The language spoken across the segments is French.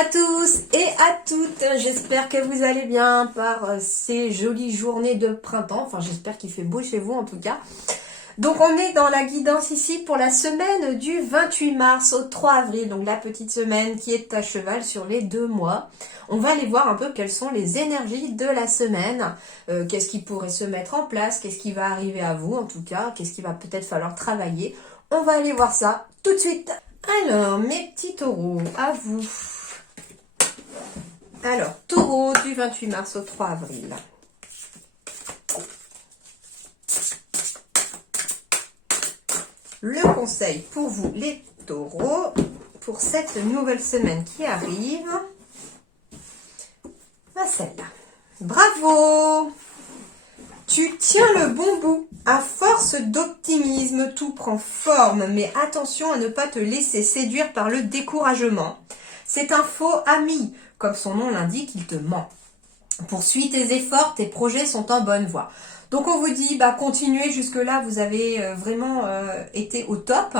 à tous et à toutes, j'espère que vous allez bien par ces jolies journées de printemps, enfin j'espère qu'il fait beau chez vous en tout cas. Donc on est dans la guidance ici pour la semaine du 28 mars au 3 avril, donc la petite semaine qui est à cheval sur les 2 mois. On va aller voir un peu quelles sont les énergies de la semaine, qu'est-ce qui pourrait se mettre en place, qu'est-ce qui va arriver à vous en tout cas, qu'est-ce qu'il va peut-être falloir travailler. On va aller voir ça tout de suite. Alors mes petits taureaux, à vous. Alors, taureau du 28 mars au 3 avril. Le conseil pour vous, les taureaux, pour cette nouvelle semaine qui arrive, à celle-là. Bravo! Tu tiens le bon bout. À force d'optimisme, tout prend forme, mais attention à ne pas te laisser séduire par le découragement. C'est un faux ami. Comme son nom l'indique, il te ment. Poursuis tes efforts, tes projets sont en bonne voie. Donc on vous dit, continuez jusque-là, vous avez vraiment été au top.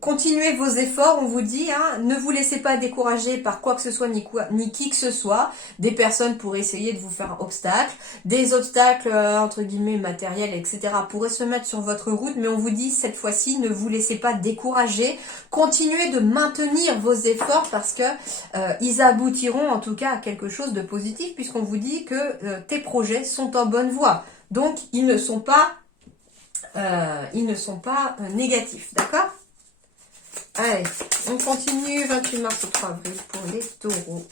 Continuez vos efforts, on vous dit, ne vous laissez pas décourager par quoi que ce soit, ni qui que ce soit. Des personnes pourraient essayer de vous faire un obstacle, des obstacles entre guillemets matériels, etc. pourraient se mettre sur votre route, mais on vous dit cette fois-ci, ne vous laissez pas décourager. Continuez de maintenir vos efforts parce que ils aboutiront en tout cas à quelque chose de positif puisqu'on vous dit que tes projets sont en bonne voie. Donc, ils ne sont pas négatifs, d'accord? Allez, on continue, 28 mars au 3 avril pour les taureaux.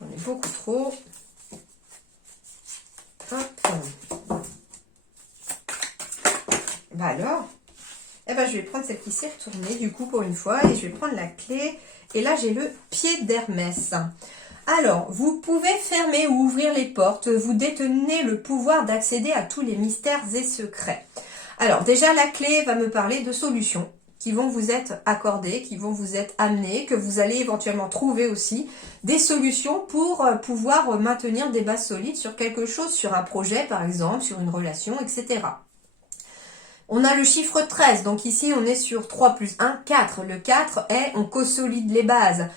J'en ai beaucoup trop. Hop. Alors, je vais prendre celle qui s'est retournée, du coup, pour une fois, et je vais prendre la clé. Et là, j'ai le pied d'Hermès. Alors, vous pouvez fermer ou ouvrir les portes, vous détenez le pouvoir d'accéder à tous les mystères et secrets. Alors, déjà, la clé va me parler de solutions qui vont vous être accordées, qui vont vous être amenées, que vous allez éventuellement trouver aussi des solutions pour pouvoir maintenir des bases solides sur quelque chose, sur un projet par exemple, sur une relation, etc. On a le chiffre 13, donc ici on est sur 3 plus 1, 4. Le 4 est, on consolide les bases.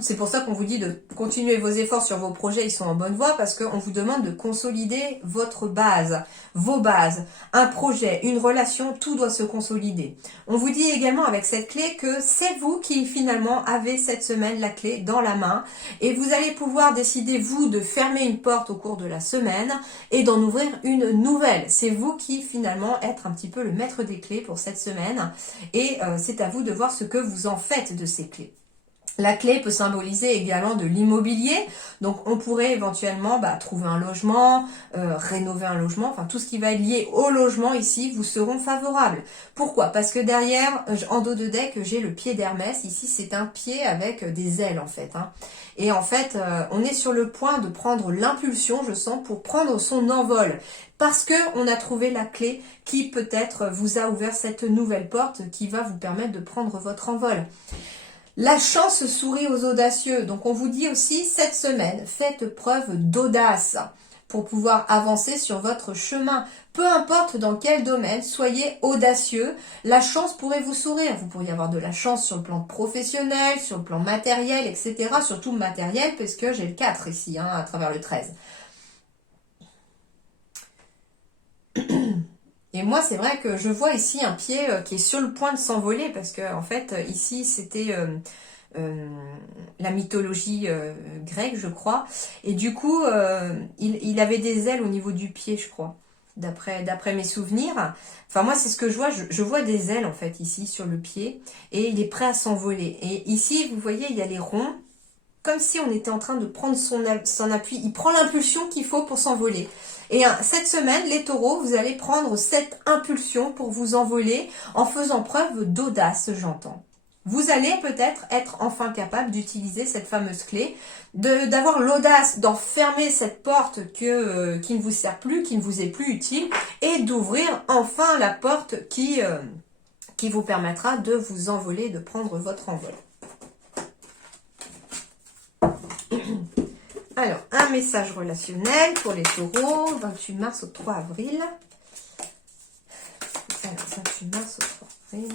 C'est pour ça qu'on vous dit de continuer vos efforts sur vos projets, ils sont en bonne voie, parce qu'on vous demande de consolider votre base, vos bases. Un projet, une relation, tout doit se consolider. On vous dit également avec cette clé que c'est vous qui finalement avez cette semaine la clé dans la main, et vous allez pouvoir décider vous de fermer une porte au cours de la semaine et d'en ouvrir une nouvelle. C'est vous qui finalement êtes un petit peu le maître des clés pour cette semaine et c'est à vous de voir ce que vous en faites de ces clés. La clé peut symboliser également de l'immobilier, donc on pourrait éventuellement trouver un logement, rénover un logement, enfin tout ce qui va être lié au logement ici vous seront favorables. Pourquoi? Parce que derrière, en dos de deck, j'ai le pied d'Hermès, ici c'est un pied avec des ailes en fait. Et en fait, on est sur le point de prendre l'impulsion, je sens, pour prendre son envol. Parce que on a trouvé la clé qui peut-être vous a ouvert cette nouvelle porte qui va vous permettre de prendre votre envol. La chance sourit aux audacieux. Donc on vous dit aussi cette semaine, faites preuve d'audace pour pouvoir avancer sur votre chemin. Peu importe dans quel domaine, soyez audacieux. La chance pourrait vous sourire. Vous pourriez avoir de la chance sur le plan professionnel, sur le plan matériel, etc. Surtout matériel, parce que j'ai le 4 ici, à travers le 13. Et moi, c'est vrai que je vois ici un pied qui est sur le point de s'envoler, parce que en fait, ici, c'était la mythologie grecque, je crois. Et du coup, il avait des ailes au niveau du pied, je crois, d'après mes souvenirs. Enfin, moi, c'est ce que je vois. Je vois des ailes, en fait, ici, sur le pied. Et il est prêt à s'envoler. Et ici, vous voyez, il y a les ronds. Comme si on était en train de prendre son appui. Il prend l'impulsion qu'il faut pour s'envoler. Et cette semaine, les taureaux, vous allez prendre cette impulsion pour vous envoler en faisant preuve d'audace, j'entends. Vous allez peut-être être enfin capable d'utiliser cette fameuse clé, d'avoir l'audace d'enfermer cette porte qui ne vous sert plus, qui ne vous est plus utile, et d'ouvrir enfin la porte qui vous permettra de vous envoler, de prendre votre envol. Alors, un message relationnel pour les taureaux, 28 mars au 3 avril. Alors, 28 mars au 3 avril.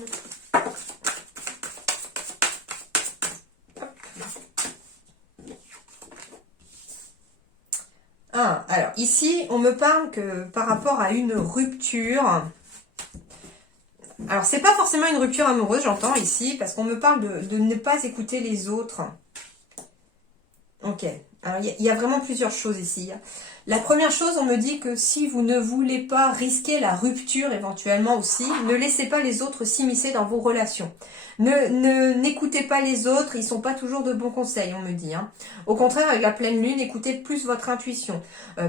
Ah, alors ici, on me parle que par rapport à une rupture... Alors, c'est pas forcément une rupture amoureuse, j'entends ici, parce qu'on me parle de ne pas écouter les autres. Ok. Alors, il y a vraiment plusieurs choses ici. La première chose, on me dit que si vous ne voulez pas risquer la rupture éventuellement aussi, ne laissez pas les autres s'immiscer dans vos relations. N'écoutez pas les autres, ils sont pas toujours de bons conseils, on me dit. Au contraire, avec la pleine lune, écoutez plus votre intuition.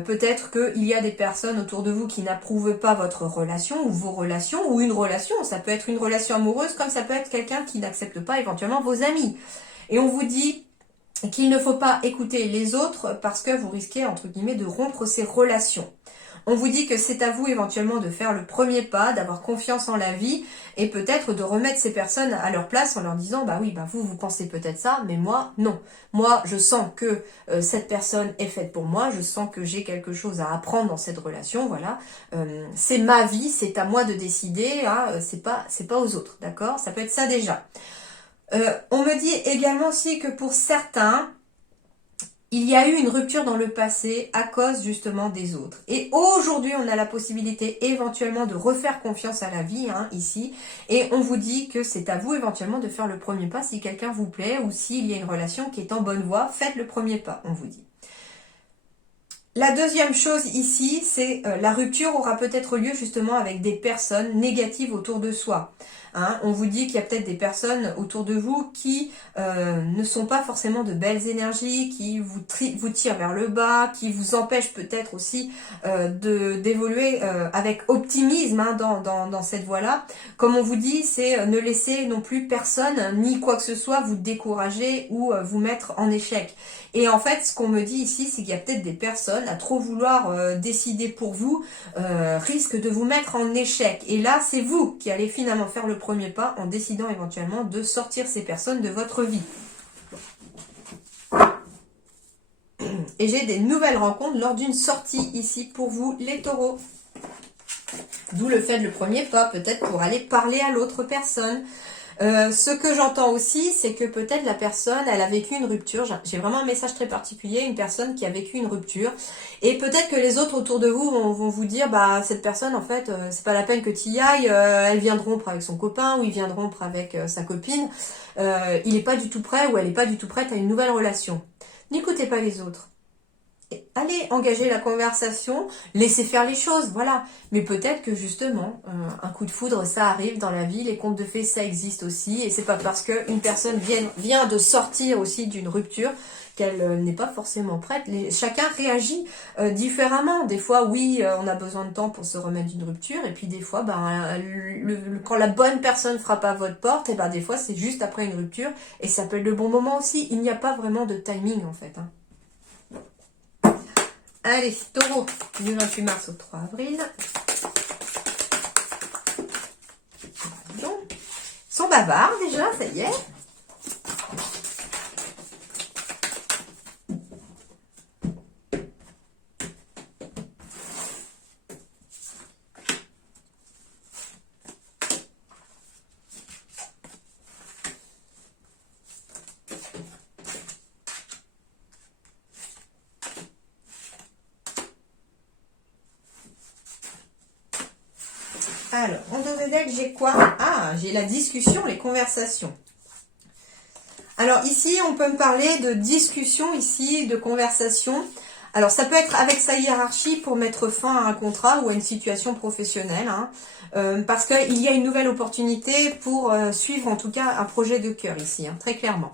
Peut-être qu'il y a des personnes autour de vous qui n'approuvent pas votre relation ou vos relations ou une relation. Ça peut être une relation amoureuse comme ça peut être quelqu'un qui n'accepte pas éventuellement vos amis. Et on vous dit qu'il ne faut pas écouter les autres parce que vous risquez, entre guillemets, de rompre ces relations. On vous dit que c'est à vous éventuellement de faire le premier pas, d'avoir confiance en la vie et peut-être de remettre ces personnes à leur place en leur disant bah oui, bah vous pensez peut-être ça, mais moi non. Moi je sens que cette personne est faite pour moi, je sens que j'ai quelque chose à apprendre dans cette relation, voilà. C'est ma vie, c'est à moi de décider, c'est pas aux autres, d'accord? Ça peut être ça déjà. On me dit également aussi que pour certains, il y a eu une rupture dans le passé à cause justement des autres. Et aujourd'hui, on a la possibilité éventuellement de refaire confiance à la vie, ici. Et on vous dit que c'est à vous éventuellement de faire le premier pas si quelqu'un vous plaît ou s'il y a une relation qui est en bonne voie. Faites le premier pas, on vous dit. La deuxième chose ici, c'est la rupture aura peut-être lieu justement avec des personnes négatives autour de soi. On vous dit qu'il y a peut-être des personnes autour de vous qui ne sont pas forcément de belles énergies, qui vous tirent vers le bas, qui vous empêchent peut-être aussi d'évoluer avec optimisme dans cette voie-là. Comme on vous dit, c'est ne laisser non plus personne ni quoi que ce soit vous décourager ou vous mettre en échec. Et en fait, ce qu'on me dit ici, c'est qu'il y a peut-être des personnes à trop vouloir décider pour vous, risquent de vous mettre en échec. Et là, c'est vous qui allez finalement faire le premier pas en décidant éventuellement de sortir ces personnes de votre vie. Et j'ai des nouvelles rencontres lors d'une sortie ici pour vous, les taureaux. D'où le fait de le premier pas, peut-être pour aller parler à l'autre personne. Ce que j'entends aussi, c'est que peut-être la personne, elle a vécu une rupture. J'ai vraiment un message très particulier, une personne qui a vécu une rupture. Et peut-être que les autres autour de vous vont vous dire, bah cette personne, en fait, c'est pas la peine que tu y ailles. Elle vient de rompre avec son copain ou il vient de rompre avec sa copine. Il est pas du tout prêt ou elle est pas du tout prête à une nouvelle relation. N'écoutez pas les autres. Allez engager la conversation, laissez faire les choses, voilà. Mais peut-être que justement, un coup de foudre, ça arrive dans la vie, les contes de fées, ça existe aussi. Et c'est pas parce qu'une personne vient de sortir aussi d'une rupture qu'elle n'est pas forcément prête. Chacun réagit différemment. Des fois, oui, on a besoin de temps pour se remettre d'une rupture. Et puis des fois, quand la bonne personne frappe à votre porte, et des fois, c'est juste après une rupture. Et ça peut être le bon moment aussi. Il n'y a pas vraiment de timing, en fait. Allez, taureau, du 28 mars au 3 avril. Ils sont bavards déjà, ça y est. Alors, en dos de deck, j'ai quoi? Ah, j'ai la discussion, les conversations. Alors ici, on peut me parler de discussion ici, de conversation. Alors, ça peut être avec sa hiérarchie pour mettre fin à un contrat ou à une situation professionnelle. Parce qu'il y a une nouvelle opportunité pour suivre en tout cas un projet de cœur ici, très clairement.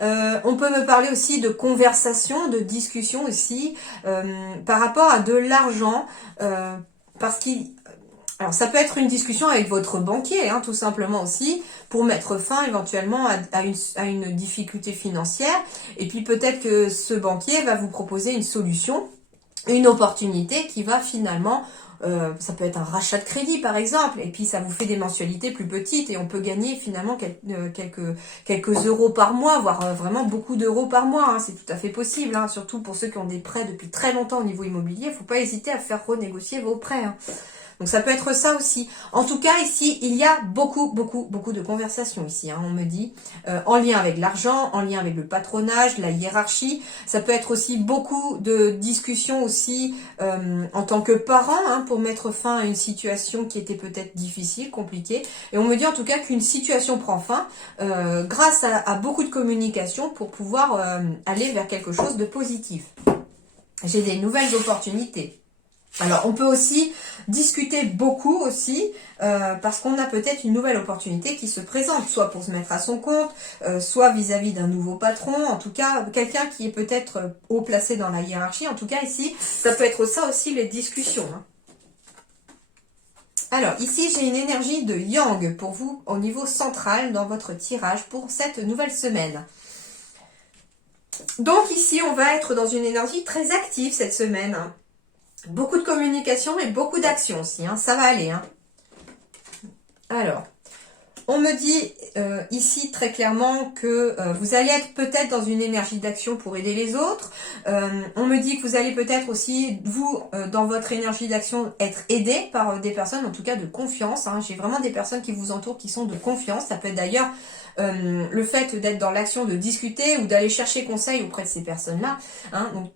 On peut me parler aussi de conversation, de discussion aussi, par rapport à de l'argent, parce qu'il... Alors, ça peut être une discussion avec votre banquier, tout simplement aussi, pour mettre fin éventuellement à une difficulté financière. Et puis, peut-être que ce banquier va vous proposer une solution, une opportunité qui va finalement ça peut être un rachat de crédit par exemple, et puis ça vous fait des mensualités plus petites et on peut gagner finalement quelques euros par mois, voire vraiment beaucoup d'euros par mois, hein, c'est tout à fait possible, hein, surtout pour ceux qui ont des prêts depuis très longtemps au niveau immobilier, il ne faut pas hésiter à faire renégocier vos prêts. Hein. Donc ça peut être ça aussi. En tout cas, ici, il y a beaucoup de conversations ici, hein, on me dit, en lien avec l'argent, en lien avec le patronage, la hiérarchie. Ça peut être aussi beaucoup de discussions aussi en tant que parent, hein, pour mettre fin à une situation qui était peut-être difficile, compliquée. Et on me dit en tout cas qu'une situation prend fin grâce à beaucoup de communication pour pouvoir aller vers quelque chose de positif. J'ai des nouvelles opportunités. Alors, on peut aussi discuter beaucoup aussi, parce qu'on a peut-être une nouvelle opportunité qui se présente, soit pour se mettre à son compte, soit vis-à-vis d'un nouveau patron, en tout cas, quelqu'un qui est peut-être haut placé dans la hiérarchie. En tout cas, ici, ça peut être ça aussi, les discussions. Hein. Alors, ici, j'ai une énergie de Yang pour vous au niveau central dans votre tirage pour cette nouvelle semaine. Donc, ici, on va être dans une énergie très active cette semaine. Hein. Beaucoup de communication et beaucoup d'action aussi, hein, ça va aller. Hein. Alors, on me dit ici très clairement que vous allez être peut-être dans une énergie d'action pour aider les autres. On me dit que vous allez peut-être aussi, vous, dans votre énergie d'action, être aidé par des personnes, en tout cas de confiance. Hein. J'ai vraiment des personnes qui vous entourent qui sont de confiance. Ça peut être d'ailleurs le fait d'être dans l'action, de discuter ou d'aller chercher conseil auprès de ces personnes-là. Hein. Donc,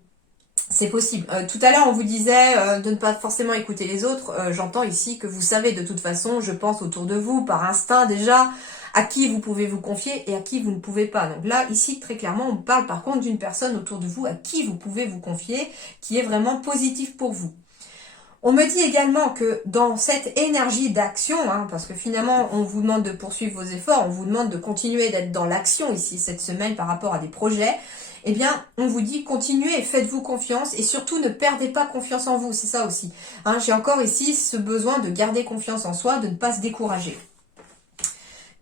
c'est possible. Tout à l'heure, on vous disait de ne pas forcément écouter les autres. J'entends ici que vous savez de toute façon, je pense autour de vous, par instinct déjà, à qui vous pouvez vous confier et à qui vous ne pouvez pas. Donc là, ici, très clairement, on parle par contre d'une personne autour de vous à qui vous pouvez vous confier, qui est vraiment positive pour vous. On me dit également que dans cette énergie d'action, hein, parce que finalement, on vous demande de poursuivre vos efforts, on vous demande de continuer d'être dans l'action ici cette semaine par rapport à des projets, eh bien, on vous dit continuez et faites-vous confiance et surtout ne perdez pas confiance en vous, c'est ça aussi. Hein, j'ai encore ici ce besoin de garder confiance en soi, de ne pas se décourager.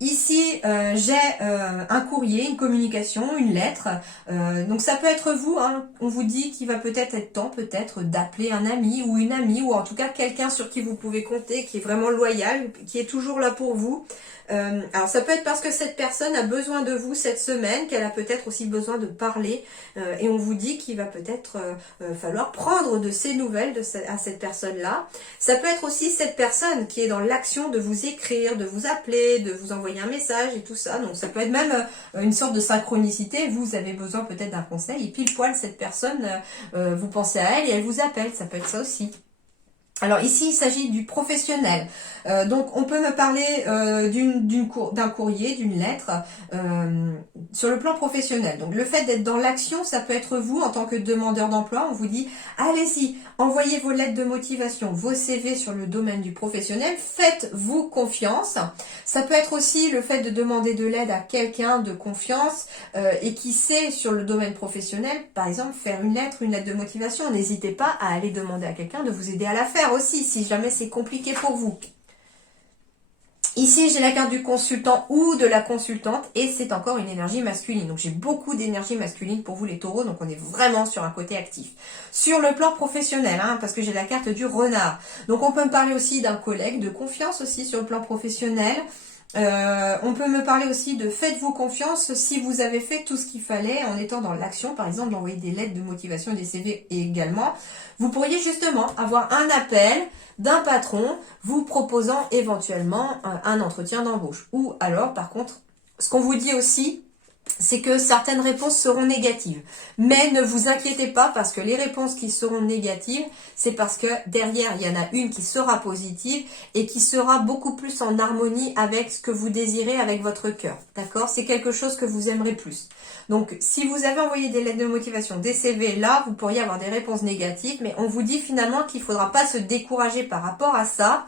Ici, j'ai un courrier, une communication, une lettre. Donc ça peut être vous, hein, on vous dit qu'il va peut-être être temps peut-être d'appeler un ami ou une amie ou en tout cas quelqu'un sur qui vous pouvez compter, qui est vraiment loyal, qui est toujours là pour vous. Alors ça peut être parce que cette personne a besoin de vous cette semaine, qu'elle a peut-être aussi besoin de parler et on vous dit qu'il va peut-être falloir prendre de ces nouvelles à cette personne-là. Ça peut être aussi cette personne qui est dans l'action de vous écrire, de vous appeler, de vous envoyer un message et tout ça. Donc ça peut être même une sorte de synchronicité. Vous avez besoin peut-être d'un conseil et pile poil cette personne, vous pensez à elle et elle vous appelle. Ça peut être ça aussi. Alors ici, il s'agit du professionnel. Donc on peut me parler d'un courrier, d'une lettre sur le plan professionnel. Donc le fait d'être dans l'action, ça peut être vous en tant que demandeur d'emploi. On vous dit, allez-y, envoyez vos lettres de motivation, vos CV sur le domaine du professionnel. Faites-vous confiance. Ça peut être aussi le fait de demander de l'aide à quelqu'un de confiance et qui sait sur le domaine professionnel, par exemple, faire une lettre de motivation. N'hésitez pas à aller demander à quelqu'un de vous aider à la faire aussi, si jamais c'est compliqué pour vous. Ici, j'ai la carte du consultant ou de la consultante et c'est encore une énergie masculine. Donc, j'ai beaucoup d'énergie masculine pour vous les taureaux, donc on est vraiment sur un côté actif. Sur le plan professionnel, hein, parce que j'ai la carte du renard. Donc, on peut me parler aussi d'un collègue, de confiance aussi sur le plan professionnel. On peut me parler aussi de faites-vous confiance si vous avez fait tout ce qu'il fallait en étant dans l'action, par exemple d'envoyer des lettres de motivation, des CV également. Vous pourriez justement avoir un appel d'un patron vous proposant éventuellement un entretien d'embauche. Ou alors, par contre, ce qu'on vous dit aussi, c'est que certaines réponses seront négatives. Mais ne vous inquiétez pas parce que les réponses qui seront négatives, c'est parce que derrière, il y en a une qui sera positive et qui sera beaucoup plus en harmonie avec ce que vous désirez, avec votre cœur. D'accord? C'est quelque chose que vous aimerez plus. Donc, si vous avez envoyé des lettres de motivation, des CV, là, vous pourriez avoir des réponses négatives, mais on vous dit finalement qu'il ne faudra pas se décourager par rapport à ça.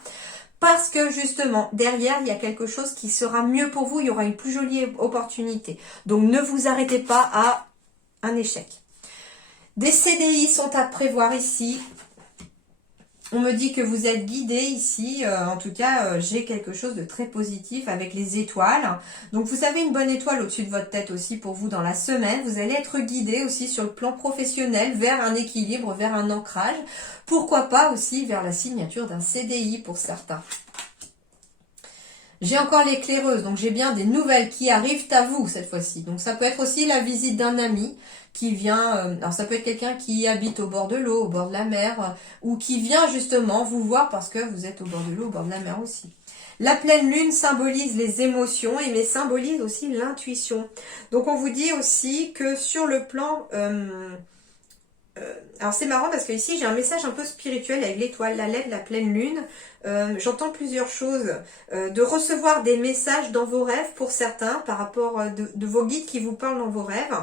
Parce que justement, derrière, il y a quelque chose qui sera mieux pour vous, il y aura une plus jolie opportunité. Donc ne vous arrêtez pas à un échec. Des CDI sont à prévoir ici. On me dit que vous êtes guidé ici, en tout cas j'ai quelque chose de très positif avec les étoiles. Donc vous avez une bonne étoile au-dessus de votre tête aussi pour vous dans la semaine. Vous allez être guidé aussi sur le plan professionnel vers un équilibre, vers un ancrage. Pourquoi pas aussi vers la signature d'un CDI pour certains. J'ai encore l'éclaireuse, donc j'ai bien des nouvelles qui arrivent à vous cette fois-ci. Donc ça peut être aussi la visite d'un ami qui vient, alors ça peut être quelqu'un qui habite au bord de l'eau, au bord de la mer, ou qui vient justement vous voir parce que vous êtes au bord de l'eau, au bord de la mer aussi. La pleine lune symbolise les émotions, mais symbolise aussi l'intuition. Donc on vous dit aussi que sur le plan... alors c'est marrant parce que ici j'ai un message un peu spirituel avec l'étoile, la lèvre, la pleine lune. J'entends plusieurs choses. De recevoir des messages dans vos rêves pour certains par rapport de vos guides qui vous parlent dans vos rêves.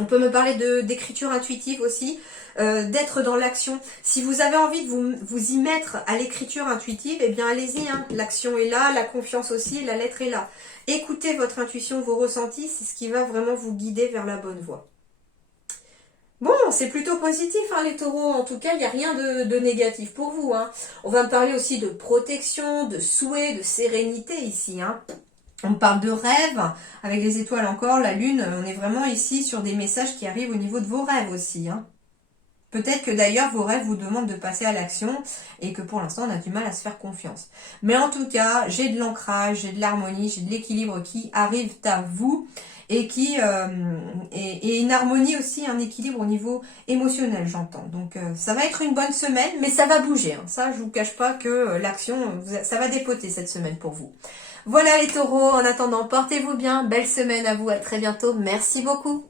On peut me parler d'écriture intuitive aussi, d'être dans l'action. Si vous avez envie de vous y mettre à l'écriture intuitive, eh bien allez-y, hein. L'action est là, la confiance aussi, la lettre est là. Écoutez votre intuition, vos ressentis, c'est ce qui va vraiment vous guider vers la bonne voie. Bon, c'est plutôt positif, hein, les taureaux. En tout cas, il n'y a rien de négatif pour vous. Hein. On va me parler aussi de protection, de souhait, de sérénité ici. Hein. On parle de rêve, avec les étoiles encore, la lune. On est vraiment ici sur des messages qui arrivent au niveau de vos rêves aussi. Hein. Peut-être que d'ailleurs, vos rêves vous demandent de passer à l'action et que pour l'instant, on a du mal à se faire confiance. Mais en tout cas, j'ai de l'ancrage, j'ai de l'harmonie, j'ai de l'équilibre qui arrivent à vous. Et qui et une harmonie aussi, un équilibre au niveau émotionnel, j'entends. Donc ça va être une bonne semaine, mais ça va bouger. Hein. Ça, je vous cache pas que l'action, ça va dépoter cette semaine pour vous. Voilà les taureaux, en attendant, portez-vous bien, belle semaine à vous, à très bientôt, merci beaucoup.